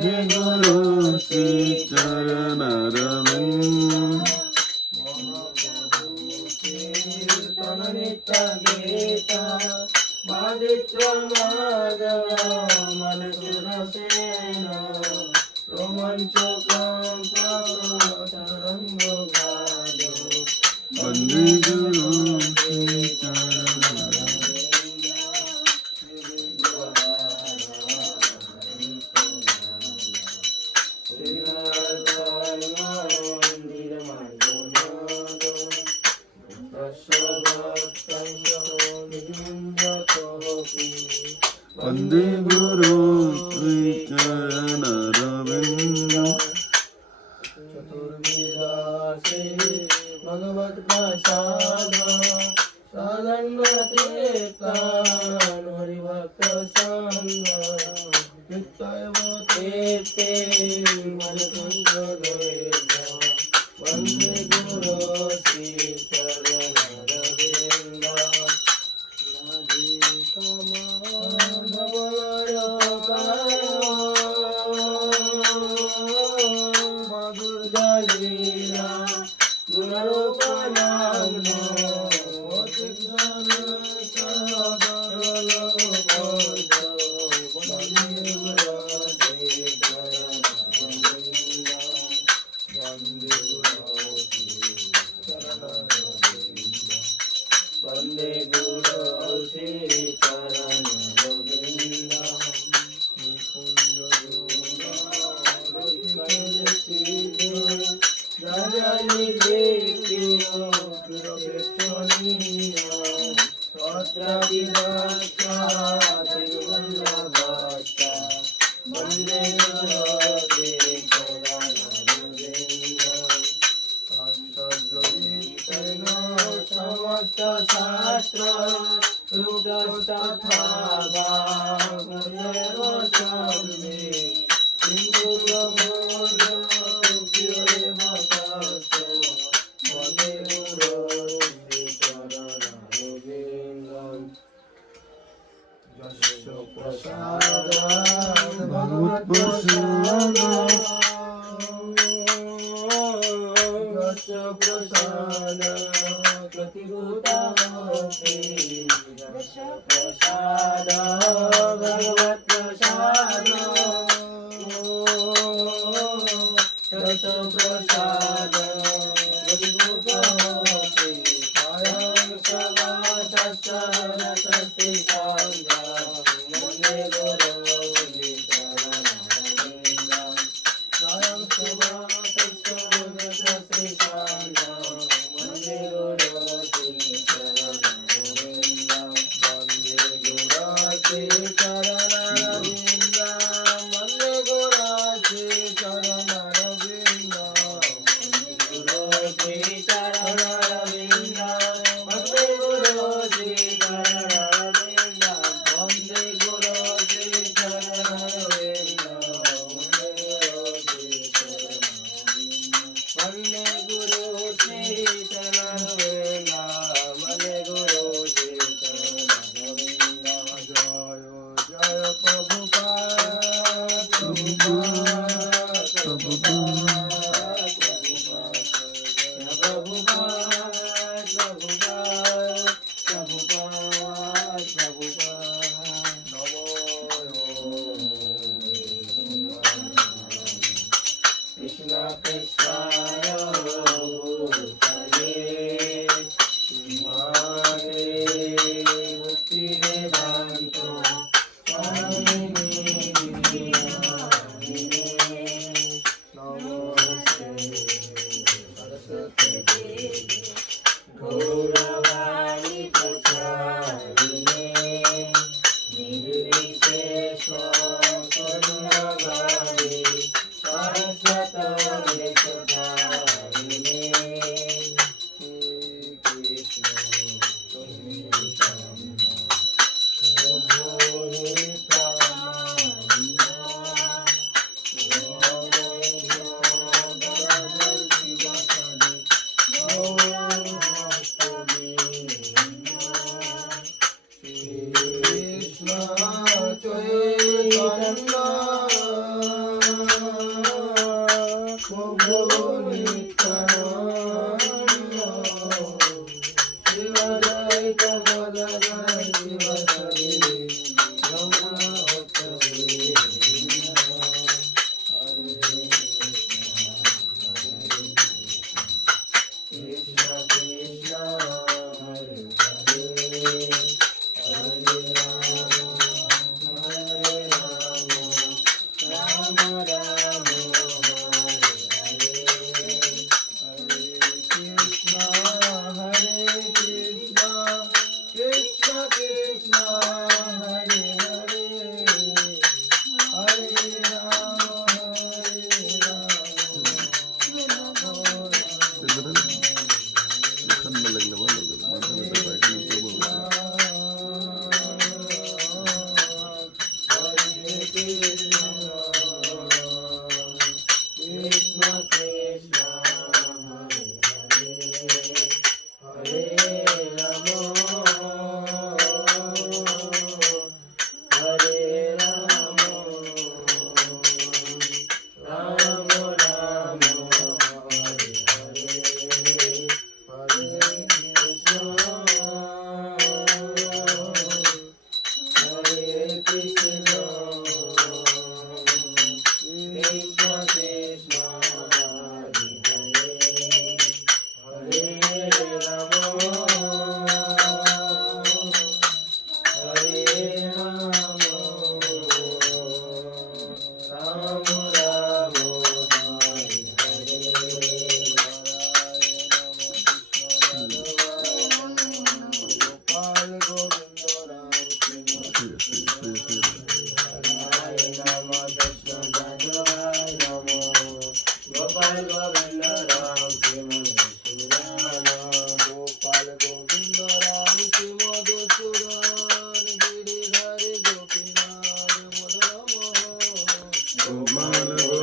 वन्दे गुरु श्रीचरणरविन्द नित्यगीता मादित्यमाधव मनसुरसेन रोमाञ्चकं तरङ्गभाजो वन्दे गुरु श्रीचरणरविन्द वन्दे गुरु श्रीचरणरविन्द चतुर्विदासे भगवत्प्रसाद साधन्वतीर्थान् हरिभक्तसङ्ग नित्यैव ते वरदुर्गदेव वन्दे गुरु श्रीचरणरविन्द वन्दे गुरु श्रीचरणरविन्द राजानि देवो कृष्णीया तिरुवल्लभाष्टा वन्दे गुरु श्रीचरणरविन्द समस्त शास्त्र रूपस्तथा भागवदेव सर्वे हिन्दु ब्रह्मोऽयं वन्दे गुरु श्रीचरणरविन्दं यस्य प्रसादात् भगवत्प्रसादात् यस्य प्रसादात् प्रतिभूतामपि यस्य प्रसादात् भगवत्प्रसादात् यस्य प्रसादात् प्रतिभूतामपि कायं सदा तस्य वन्दे गुरु श्रीचरणरविन्दं कायं सदा तस्य वन्दे गुरु श्रीचरणरविन्दं वन्दे गुरु श्रीचरणरविन्दं वन्दे गुरु श्रीचरणरविन्दं गुरु श्रीचरणरविन्दं वन्दे गुरु श्रीचरणरविन्दं वन्दे गुरु श्रीचरणरविन्दं वन्दे गुरु श्रीचरणरविन्दं वन्दे गुरु श्रीचरणरविन्दं जय जय प्रभुपाद प्रभुपाद प्रभुपाद प्रभुपाद प्रभुपाद प्रभुपाद नमो कृष्ण कृष्णाय भूतले माने मुक्तिवेदान्तो स्वामिने नमोऽस्ते सरस्वती देवी गौरवाणी प्रचारिणे निर्विशेष करुणागारे सरस्वती प्रचारिणे श्रीकृष्ण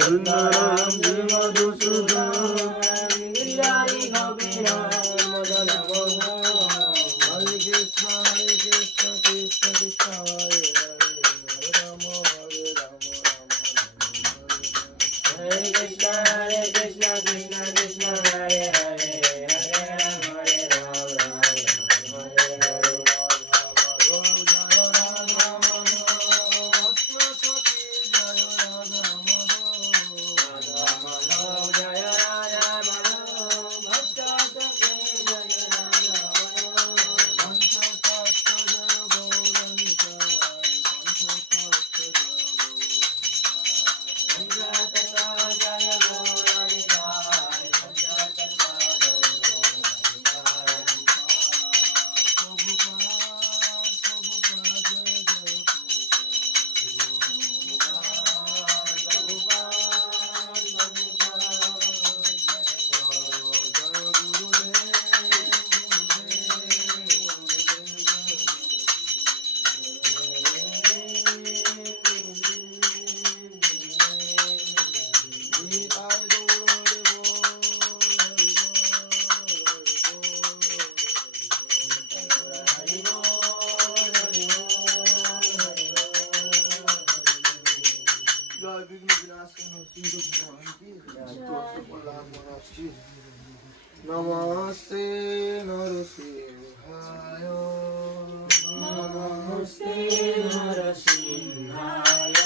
সুন্দরম জি মধুসূদন গিরিধারী গোপীনাথ মদন মোহন। হরে কৃষ্ণ কৃষ্ণ কৃষ্ণ হরে হরে হরে রাম হরে রাম রাম রাম হরে Hare Krishna, Krishna Krishna, Hare Hare, Hare Ram, Hare Ram, Ram Ram, Hare Hare. Madhav Jaya Radha Madhav, Bhakta Sakhi Jaya Radha Madhav. Panchatatra Jaya Gauranitai, Panchatatra Jaya Gauranitai. জয় বিঘ্ন বিনাশকারী নরসিংহ ভগবান কি জয় কল্যাণ মহারাজ কি নমস্তে নরসিংহায় Namaste Narasimhaya.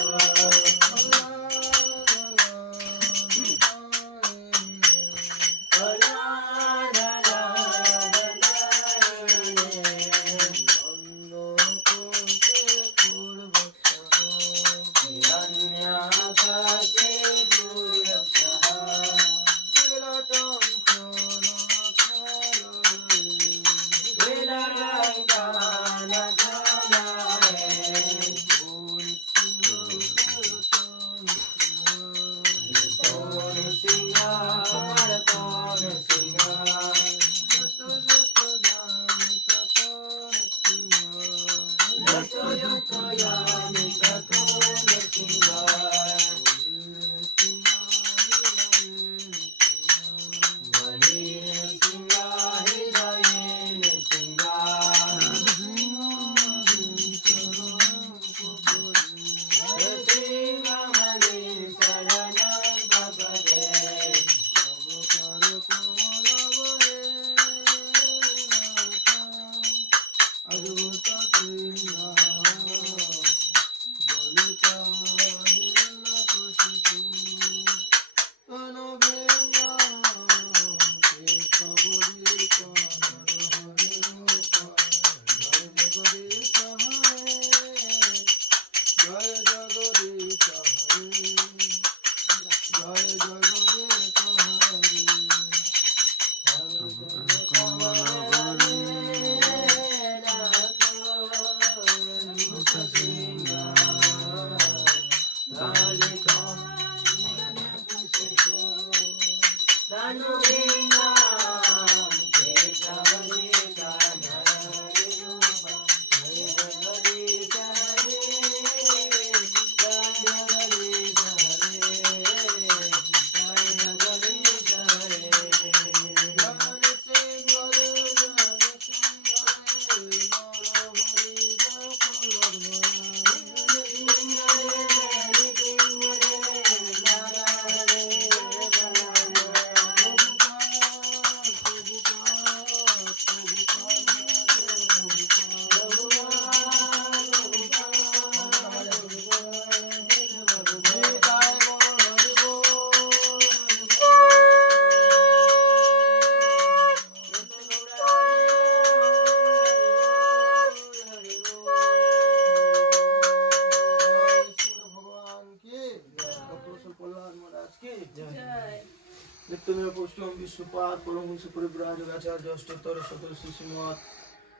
नित्यमेव पुष्टम विश्वपाद परमहंस परिव्राजक आचार्य अष्टोत्तर शतकोटि श्रीमद्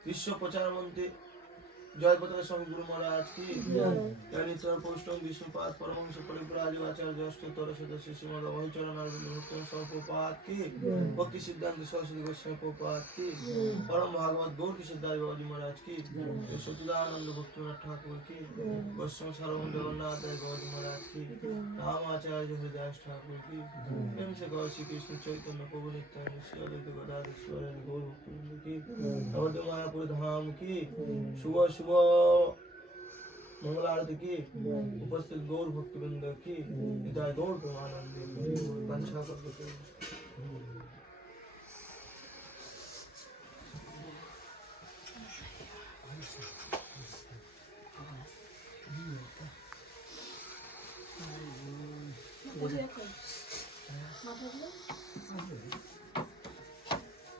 विश्व प्रचार मंत्रे जय पताका स्वामी गुरु महाराज की जय नित्य पौष्टम विष्णुपाद परमहंस परिव्राज आचार्य अष्टोत्तर सदस्य श्रीमद अभयचरण अरविंद स्वामीपाद की भक्ति सिद्धांत सरस्वती गोस्वामी प्रभुपाद की परम भागवत गौर किशोर दास बाबा जी महाराज की सच्चिदानंद भक्तिनाथ ठाकुर की गोस्वामी सार्वभौम जगन्नाथ दास बाबा जी महाराज की राम आचार्य हरिदास ठाकुर की प्रेम से गौर श्री कृष्ण चैतन्य प्रभु नित्यानंद श्री अद्वैत गदाधर गौर भक्तवृंद की नवद्य मायापुर धाम की शुभ शुभ मंगल आरती की उपस्थित गौर भक्तवृंद की हृदय गौर प्रेमानंद वंशा करते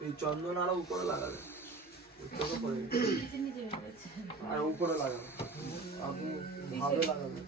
এই চন্দন আরো উপরে লাগাবে চোখে পড়ে আর উপরে লাগাবে আপনি ভালো লাগাবে